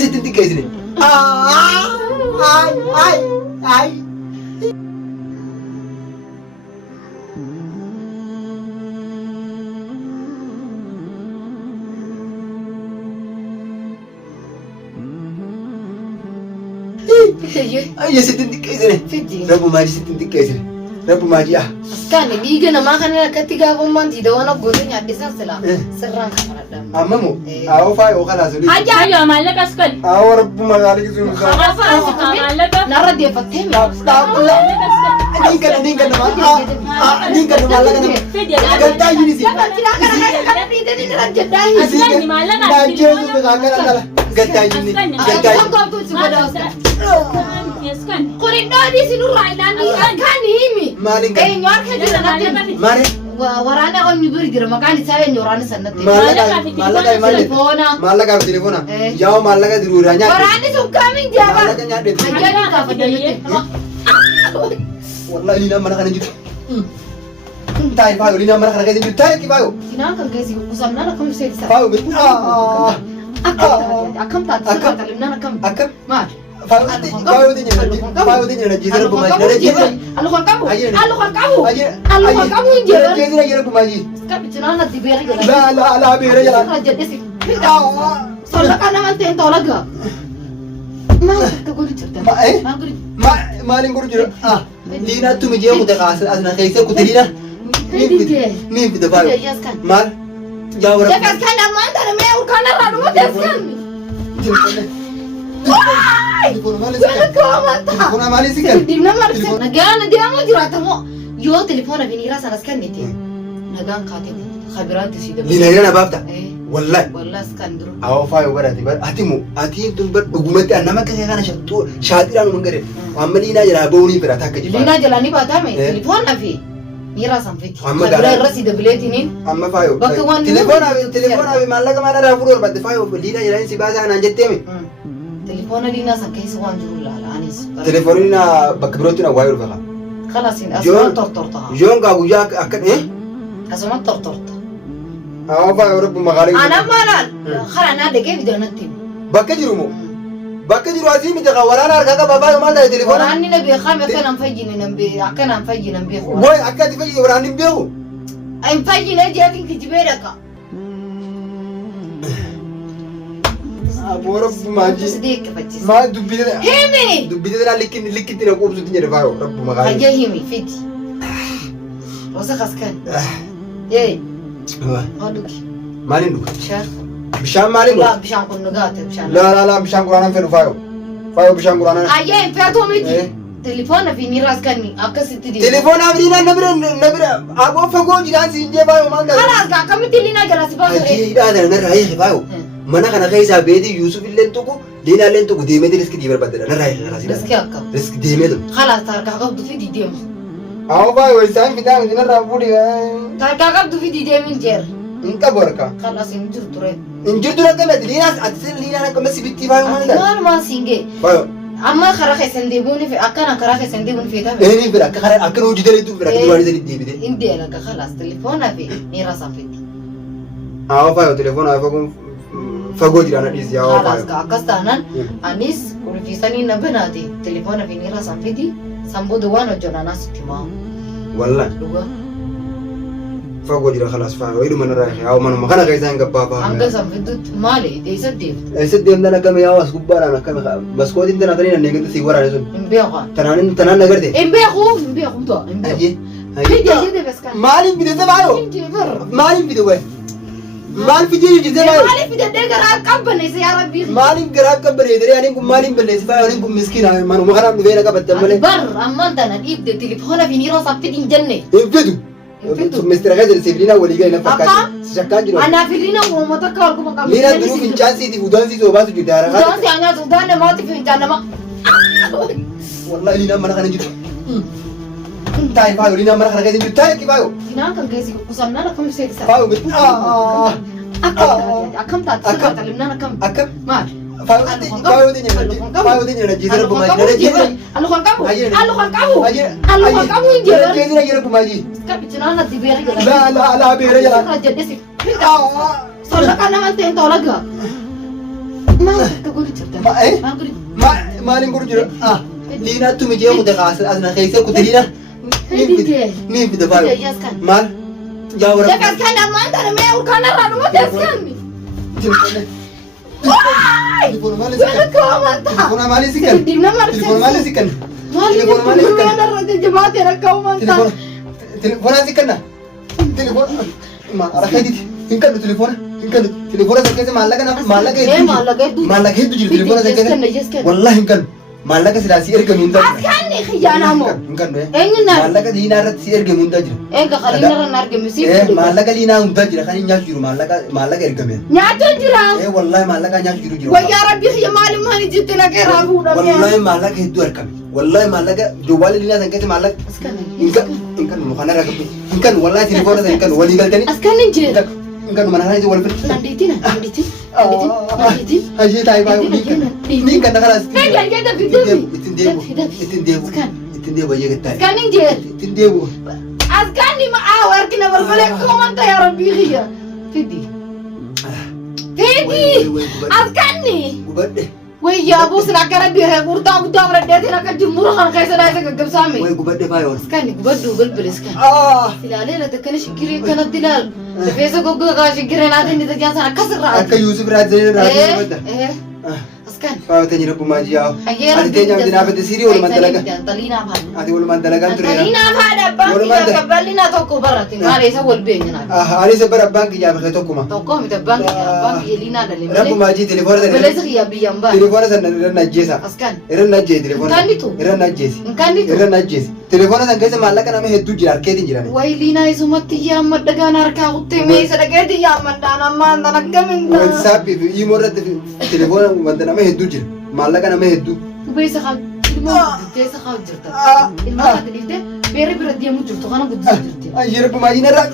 ستنتي كيسني اي يا ستنتي كيسني ربو ماجي ستنتي كيسني ربو ماجي كان ديجنا ما كان كتيجا بومان تيدا وانا قولين يا ديسان سلا سرّان كمرة أمامو أو فاي أو خلاص حاجة أيوة مالك أسكن أو رب ما قالك زوم خلاص مالك نرد يفتهم نينكا مالك فيديو قلت يجلس أسكن مالك قلت أسكن قرينا دي سنور رايلاني كان هيمي مالك كي نيويورك هجرنا مالك ورانا قوم يبرجر مكان ساين يورانا سنتين مالك في تليفونا جاو مالك درورانيا ورانا سو كامين جابا مالك نيادي أجاني كافدني والله لينا ما نخنا جت تاي فايو لينا ما نخنا جت تاي كي فايو كنا كان كيسي وصلنا لكم سيد فايو بس أكم تعلمنا كم أكم ما فايو دي نجيزر بماجي نجيزر ألو خان كابو أجي إنجيل نجيزر يجرب بماجي كابتن تبيري لا بيري جلا صلك أنا ما أنت ولا ما تقولي ترتم ما إيه ما لينكور جرا لينا تومي جيا متقاس أنا كيسة كتيرنا مين في دفاع مال جاورا ده كان ما أنت أنا ما أوركان الرادو ما تسكن تليفون مالي سكن دينا مرسل نجانا دي أنا جراتمو يو تليفون في نيرا سنة سكنتي نجان كاتب خبرات تسيد لينا أنا بابتا والله سكندرو أو فايو براتي بر أتيمو أتين تنبر بقومتي أنا ما كذا أنا شتو شاطر أنا منقرب وعملينا جرا بوني براتا كجيب لينا جلاني باتامي تليفون في نيرا سنفتي خبرات رسيد بلاتينين أما فايو تليفون أبي مالك ما أنا رافور بس فايو لينا جرا إنسي بازا أنا جتيمي تليفون لينا سكيس وان جرو لا أنيس تليفوننا بكبروتنا واير فقط خلاص إن أسمع طرطرتها جون كابوجاك أكن إيه أسمع طرطرتها أو فايو رب مغالي أنا مالان خلانا دكيف دونتين بكجرمو أزيمي تقورانا أركاك بابا يوم هذا التليفون وراني نبي خام كنا مفجين نبي كنا مفجين نبي بوي أكاد تفجي وراني بيهو أي مفجين أجي أكين كجبيرك أبو رب ماجي صديق فتشي ما دبيت هيمي دبيت لا لكن ترى قوم سدني رفاعو رب مغالي هجا هيمي فيدي روسا خسكن ياي هادوك مالين دوك بشان بشان مالين لا بشان كن نقاط بشان لا بشان قرانا في رفاعو فايو بشان قرانا أيه فاتو ميتي تليفون في نيراس كني أكسي تدي تليفون أبرينا نبرة أبو فقو جيران سينجي فايو ما عندنا خلاص كم تلينا جلس باسو أجي هذا أنا رايح فايو mana kana kaisa bedi Yusuf illen tuku lina illen tuku demedi riski diber badala na rai خلاص riski akka riski demedu خلاص تركا قبض في دي ديم aw bay way san fitan dina rabudi تركا قبض في دي ديم جير inka borka خلاص انجر تري injir dura kana lina atsil lina na kama sibiti bayo man ما سينجي bayo أما خراخ سنديبوني في أكنا خراخ سنديبوني في تام ini bira kakara akan uji dari itu bira kedua dari debide إندي أنا خلاص تليفون في نيراس أفيد aw bayo telepon aw فقو جرانا ديس يا خلاص كاستانان أنيس كل في سنين نبناتي تليفون في نيراس أفيدي سامبو دوانو جونا ناس تما والله لغة فقو جرا خلاص فاو يدو من رايح أو من مكان كيسان كبابا أنجز أفيدت مالي ديسة ديف سديم دنا كم يا واس كبارا أنا كم بس كودين دنا ترينا نيجي تسيبورا نزول إمبيخا تنان نقدر إمبيخو تو أجي هيدا بس كان مالين بدي تبعه مالين بدي وين مال في دي جزء مالي في ده قراب كبني سيارة بيخ مالين قراب كبري دري أنا كم مالين بلس فاي أنا كم مسكين أنا ما نمخرام نبينا كبتمله بر أما أنت نجيب ده تليفون في نيرو صفيت جنة ينفدو مستر غادر سيبلينا ولا جاي نفكر شكان جرو أنا في لينا وما تكال كم كم لينا دروب إن شانسي دي ودانسي تو باسو جدارا ودانسي أنا سودان ما تفهم جانا ما والله لينا ما نخنا جدو تاي فايو لينا ما نخنا جدو تاي كي فايو فينا كم كيسي وصلنا لكم سيد سا فايو بس أكم تعلمنا كم أكم ما فايو دي نجيزر بماجي نجيزر ألو خان كابو أجي نجيزر يجرب بماجي كابتن تبيري لا بيري جلا صلك أنا ما أنت ولا Maal akka godhu jirta? Maal godhu? Maalin godhu jira? Liinaa tumi jee kute kaasa asna keessa kute liina. Niin fida faayo. Maal? Yaa wara. Jakas kan ammaan tana mee urkaan irraa dhumate as kanni. Telefoon maali si kan? Telefoon maali si kan? Telefoon maali si kan? Telefoon maali si kan? Jamaatee rakka uumanta. Telefoon si kan? Telefoon ma rakkaatiti. Hin kan telefoon. Hin kan telefoon sa keessa maallaqa hedduu jiru telefoon sa keessa. Wallahi hin kan. Maallaqa sidaasii ergamu hundaa jira. Askanni xiyyaanaa moo? Hin kan Eenyunnaa? maallaqa liinaa irratti si ergamu hundaa jira. Eega qaliina irra argame si fuudhe. Maallaqa liinaa hundaa jira kan hin nyaatu jiru maallaqa ergame. Nyaatu jira. Wallahi maallaqa nyaatu jiru jira. Wayyaa rabbi xiyya maali jitte naqee irraa fuudhame. Wallahi maallaqa hedduu ergame. Wallahi maallaqa jawwaala liinaa san keessa maallaqa. Hin kan mukaan irraa gabbee. Hin kan wallahi telefoona san hin kan walii galtanii. Askanni hin jire. Hin kan mana kana wal fidhi. Nandiitiin. Hajii taa'ee baay'ee ni kan nakalaas. Fayyaa jedha fiduufi. Ittiin deebu ayyee gattaa'e. Askanni hin jire. Ittiin deebu. Askanni ma'aa warqina balbalee koomanta yaa rabbii xiyya. Fidi. Askanni. Gubadhe. Wayyaa buusin akka rabbii qurxaa guddaa baradheetiin akka jimmura kan keessa daa'isa gaggabsaame. Way gubadhe faayoon. Askanni gubadduu balbale askanni. Ilaalee laata kana shiggiree kanatti ilaalu. Rifeensa goggogaa shiggiree naata inni tajaan sana akkas irraa. Akka Yuusuf Raajanii irraa gubadda. Askanni. Faayotanii rabbumaa jiyaa'u. Ati teenyaaf dinaafate siirii walumaan dalagaa. Taliinaaf haadha. Ati walumaan dalagaan ture. Taliinaaf haadha abbaan kiyyaa bal'inaa tokko barate. Maal isa wal beenyinaa. Anis bara abbaan kiyyaa bakka tokkuma. Tokko miti abbaan kiyyaa liinaa dhalee malee. Rabbumaa jii telefoona sana. Baleessa kiyyaa biyyaan baate. Telefoona sana irra najjeesa. Askanni. Irra najjeesi telefoona. Inkannitu. Irra najjeesi. Inkannitu. Irra najjeesi. Telefoona sana keessa maallaqa nama hedduu jira harkeetiin jiran. Wayi liinaa isumatti yaamma dhagaan harkaa kuttee meeshaa dhageetiin yaamma dhaan ammaan tan akkamiin ta'a. Waatsaappii fi imoo irratti telefoona wanta nama hedduu jira. Maallaqa nama hedduu. Beesa qab ilmoo gudditeessa qab jirta. Ilmoo kana dhiiftee beerri bira deemuu jirtu kana guddisaa jirti. Ayyee rabbumaa jiin irraa.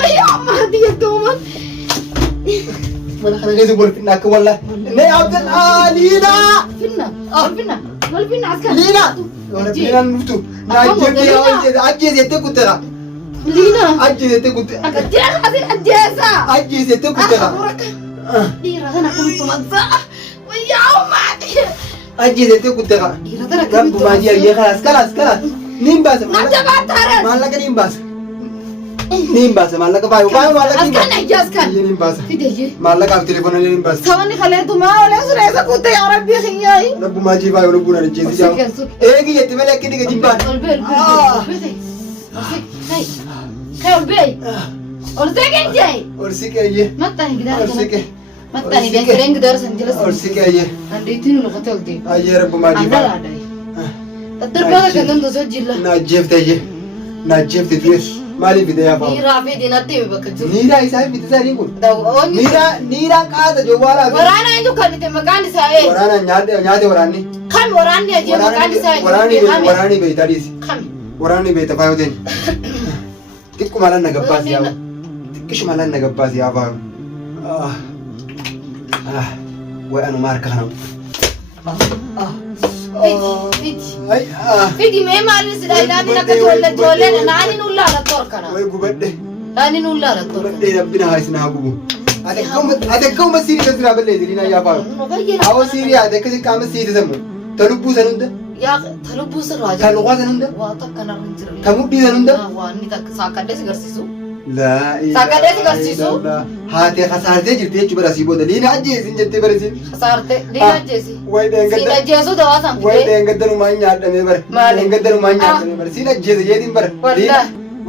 Wayyaa ammaa diyyattooma. Mana kana keessa wal finna akka wallaa. Nee abdan Liinaa. Finna. Wal finna askan. Liinaa. Liinaan dhuftu. Ajjeesettee kutteera. Liinaa. Ajjeesettee kutteera. Akka jeeqasin ajjeesa. Ajjeesettee kutteera. Dhiira kana akkamitti mazza'a. Wayyaa ammaati. Ajjeesettee kutteera. Dhiira kana akkamitti Rabbumaa jii ayyee kalaas. Niin baasa. Natti baataara. Maallaqa niin baasa. Niin baasa maallaqa baay'ee maallaqa niin baasa. Askan ajjees kan. Niin baasa. Fideeyye. Maallaqaaf telefoona niin baasa. Sabanni kaleetumaa olee sureessa kuttee yaa rabbii xiyyaay. Rabbumaa jii baay'ee lubbuun ajjeesi jaamu. Eegi jetti malee akka dhiga jibbaan. Orsike ayyee. Orsike ayyee. Ayyee rabbumaa jii baay'ee. Naajjeefte ayyee. Naajjeefte du'e. Maaliif fide yaa fa'u? Niiraa isaa hin fide sadiin kun. Niiraan qaasa jawwaalaa fi. Waraanaan nyaate waraanni. Waraanni beeyta dhiisi. Waraanni beeyta faayoteen. Xiqquma lan na gabbaasi yaa. Xiqqishuma lan na gabbaasi yaa fa'u. Way anuma harka kana. Fidi mee maaliin sidhaa ilaalin akka ijoollee naani nullaala torkana. Way gubadhe. Naani nullaala torkana. Gubadhe rabbina haa isin haa gubu. Ate akkuma siirii kan siraa balleessi liinaa yaa fa'u. Awwa siirii ate akkasii qaama siiti sammu. Ta lubbuu san hunda. Yaa ta lubbuu sirraa Ta luqaa san hunda. Waa takka narra hin jirre. Ta mudhii san hunda. Waan inni takka saakadhee si garsiisu. Saakadhee si garsiisu. Haatee hasaartee jirti jechuudha bara asii booda liina ajjeesin jettee barisiin. Hasaartee liina ajjeesi. Way dheengadda. Siin ajjeesuu dawaa san Way dheengaddanumaa hin nyaadhamee bara. Dheengaddanumaa hin nyaadhamee bara. Siin ajjeese jeetiin bara.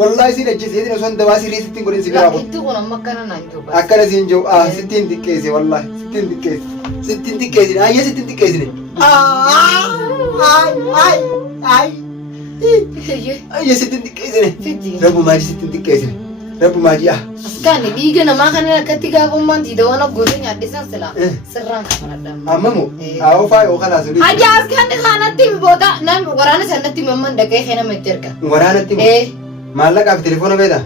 Wallahi siin ajjeese jeetiin osoo dawaa sirii sittiin godhin si biraa. Itti kun amma akkana naan jiru. Akkana siin jiru sittiin xiqqeesse wallahi sittiin xiqqeesse. Sittiin xiqqeessine ayyee sittiin xiqqeessine. Ayyee sittiin xiqqeessine. Rabbumaa sittiin xiqqeessine. Rabbumaa ji'a. Askanni dhiiga namaa kana akkatti gaafummaan tiidawwan abgootee nyaadhisan silaa sirraan kafaladhaan. Ammamu awwa faayi ookalaas olii. Ajaa askanni kaanatti booda namni waraana sanatti mamman dhaqee kee nama itti erga. Waraanatti maallaqaaf telefoona beektaa?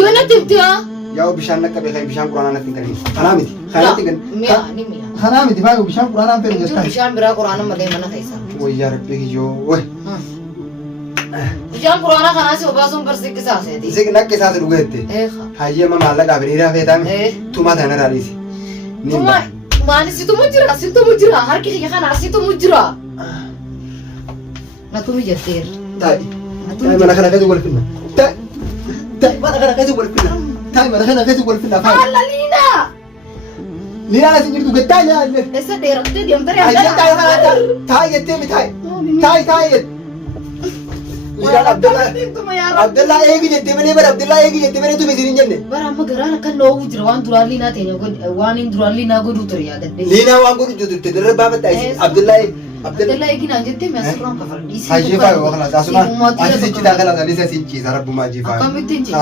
Yoo natti himti haa? Yaa'u bishaan naqqabee kan bishaan quraanaa natti hin qarin. Kanaa miti. Kanatti gan. Mi'a ni mi'a. Kanaa miti faayi bishaan quraanaan fedhu Jiru bishaan biraa quraana malee mana keessa. Wayyaa rabbii kiyyoo way. Bishaan quraana kanaas obaasuun barsiisaa seeti. Isi naqqe isaas dhugeette. Hayyama maallaqaaf hiriiraa feetaame. Tumaa sana irraa dhiisi. Maani situ mujira harki kiyya kana situ mujira. Natu mijatir. Tai mana kana kaje wal finna. Tai mana kana kaje wal finna. Tai mana kana kaje wal finna. Allah Lina. Lina la sinjirtu gattanya. Esa derakte diam tare. Ay tai mana tai yette mi tai. Tai yet. Lina Abdullah egi jette mene bar Abdullah egi jette mene tu mesirin jenne. Bar amma garana kan no ujira wan durar Lina tenya god wan in durar Lina godu tor ya dadde. Lina wan godu judu tedre ba mata Abdullah egi na jette me asran ka far disi. Haji fa wa khalas asma asi sinchi da khalas ali sinchi rabbu ma ji fa.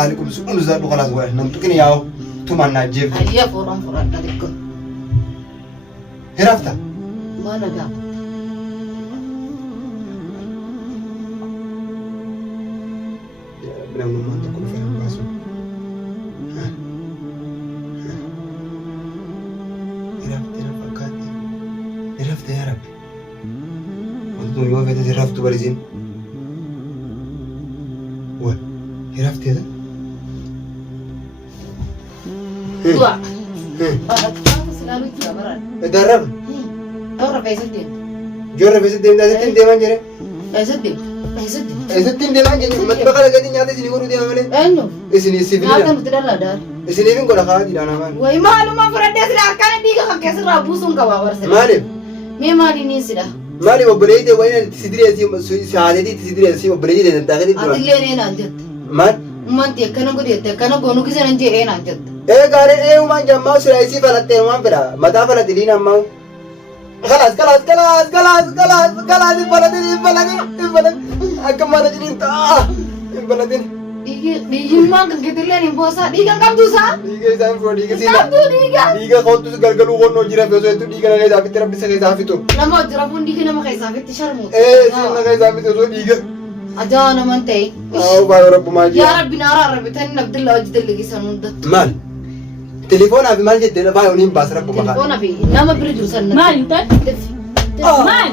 Alikum sukun za du khalas wa nam tukini yaw tu manna jib. Aliya foran da dekko. Hirafta. Mana ga. Benar benar tu kau faham bahasa. Hirafta fakat. Hirafta ya Rabbi. Untuk yang kita hirafta berizin. Wah, hirafta ya. Dua. Selalu juga berat. Darab. Orang peset dia. Jorra besit dem dah setin deman jere. Peset dia. Setin deman jere. Mat bakal lagi nyata sini guru dia mana? Eno. Isini sivil. Akan betul ladar. Isini pun kau dah kau di dalam mana? Wah, malu mah berada silakan dia kakek serabu sung kawawar sih. Malib. Me mali ni sida. Malib operate deh, wah ini sidri asi, sehari ini sidri asi operate deh, tak ada itu. Adile ni nanjut. Mat? Man tiak kana gudi tiak kana gonu kisah nanti nanjut. Gare uman jam mau sudah isi falat uman pera, mata falat ini nama. Kalas, falat. Aku mana jadi entah, falat ini. Di mah kan kita lihat ni bosa, di kan kamu tuh sah? Diga saya pro diga sih. Kamu di kan? Diga kau tuh galgalu kau no jira beso itu diga naga tapi terap bisa kayak safi tuh. Nama jerapun di kana makai safi tishar mu. Sih naga safi tuh diga. Aja nama teh. Baru Rabbu maji. Ya Rabbi nara Rabbi tani nabdillah ajdil lagi sanundat. Mal. Telepon abi mal jadi telepon unim bas Rabbu makan. Telepon abi, nama beri jurusan. Mal inta. Mal.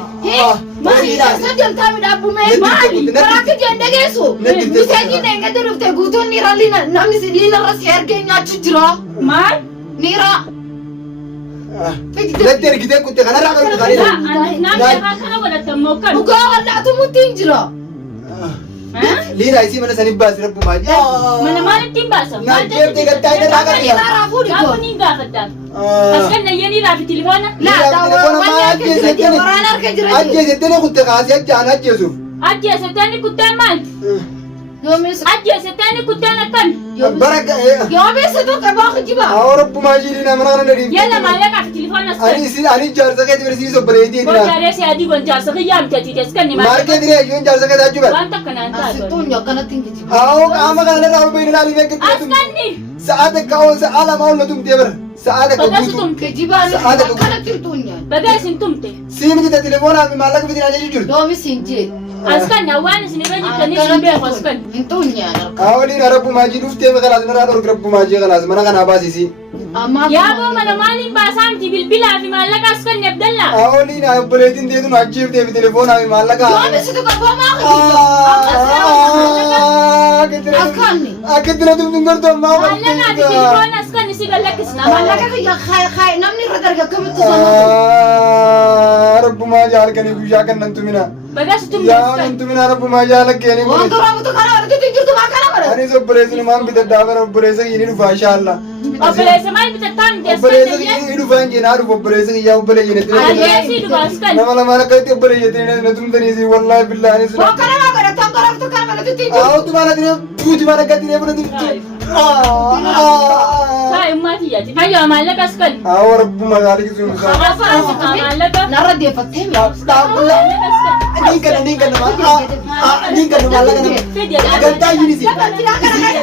Mali dah saja kami dah bumi mali. Kerana janda gesu. Misalnya ni enggak terus terguton ni ralina, nami si lina ras harganya cujra. Mal. Nira. Nanti kita ikut karena rakyat kita kali. Nanti kana wala tamokan. Bukan Allah tu mutin jira. Lina isi mana sani bas Rabbu maji. Mana mana timbasa. Nanti kita kata ini rakyat ya. Kamu ni enggak kata. Asal na yani rafi telefona. لا أجي ستني كنت قاسي أجي أنا أجي يوسف. Aja setani kutaman. Aja setani kutana kan. بركة. يوم يسدو كباخ جبا. رب ما جينا من أنا ندري. Yalla malaka fi telefona أنا يصير أنا جالس كده برسيس وبليدي Ko هنا. jare sai adi gon jasa ka yam tati deskan ni ماركة دري أيون جالس كده أجوا. Wanta kana anta. Asitunya kana tinggi jiba. أما كنا نروح بين نالي بيك. Askan ni. ساعتك كاو سألا ما ولا تم تيبر. ساعتك Bagas كبوتو. tum. Kejiba kana tingtunya. Bagasin tumte. سيم جت التليفون أبي مالك بدي ناجي جول. يوم يسنجي. Askan na wani sinibaji tani shimbe askan. Intunya. أولي نربو ما جي دوفتي بخلاص نرى ربو ما جي خلاص منا كنا باسيسي. Ama. Ya bo mana malin basan tibil bila fi malaka askan ni Abdallah. أولي نا بليدين دي دون أجيب دي بالتليفون أبي مالك. يوم يسدو كباخ ما Akani. أكيد تم تنقر توم ما Malaka fi telefona askan ni sigalak isna malaka. Malaka ya khay namni radar ga kami tusama. ربو ما جالك يعني ويا كنا نتمنى. Bagas tum يا askan. نتمنى ربو ما جالك يعني. Wong turamu tu kana ada tinggi tu makana mana. أنا سو بريزن ما بدي دابر بريزن يني رفع إن شاء الله. Operasi mai bitatam deskan بريزن ni. يني رفع إن جنا رفع بريزن يا بريزن يني. Ayesi du askan. نمالا ما نكتي بريزن يني نتوم تنيسي والله بالله أنا سو. Wong kana makana tangkara tu kana mana tu tinggi. أو تمانا تري تو تمانا كتير يا بريزن. Sai ummati ya. Ayo malaka askan. أو ربو ما جالك سو. Askan ka malaka. Nara dia fatim. Malaka askan. Ning kan malah kan. Ganta ini sih. Jangan tidak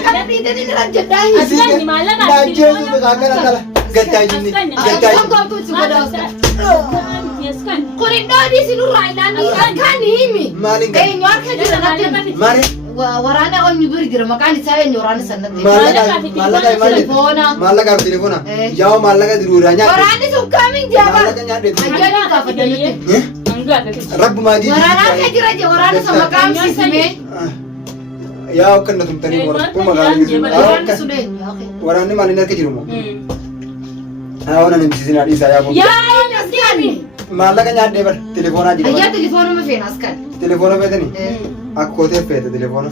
kana bida ni ranjadai. Askan ni malaka. Najis itu kakak adalah ganta ini. Ganta ini. Tangkap tu sudah dah. Askan. Korinda di sini raidani kan ini. Maling kan. Eh nyor ke jana nanti. Mari. Warana on nyubir dira makani saya nyorana sanad. Malaga telefona. Jauh malaga di ruranya. Warana suka min jawab. Malaga nyade. Ajani ka fadalite. Enggak ada. Rabbu madi. Warana ke jira je warana sama kami sime. Ya kan natum tani war. Kuma ga ni. Warana sudah. Warana malin ke jirumo. Ahora ni msisi na Isa yabo. Yaa askani. Maallaqa nyaadhee bar telefoonaa jira. Ayyaa telefoonuma feena askan. Telefoona feetanii? Akkootee feete telefoona.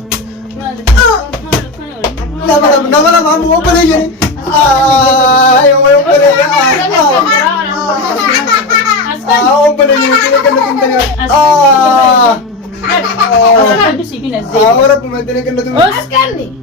Nama lama ammoo obbolee jedhe. Obbolee jedhe. Ahora kuma tene kenna tu. Askan ni.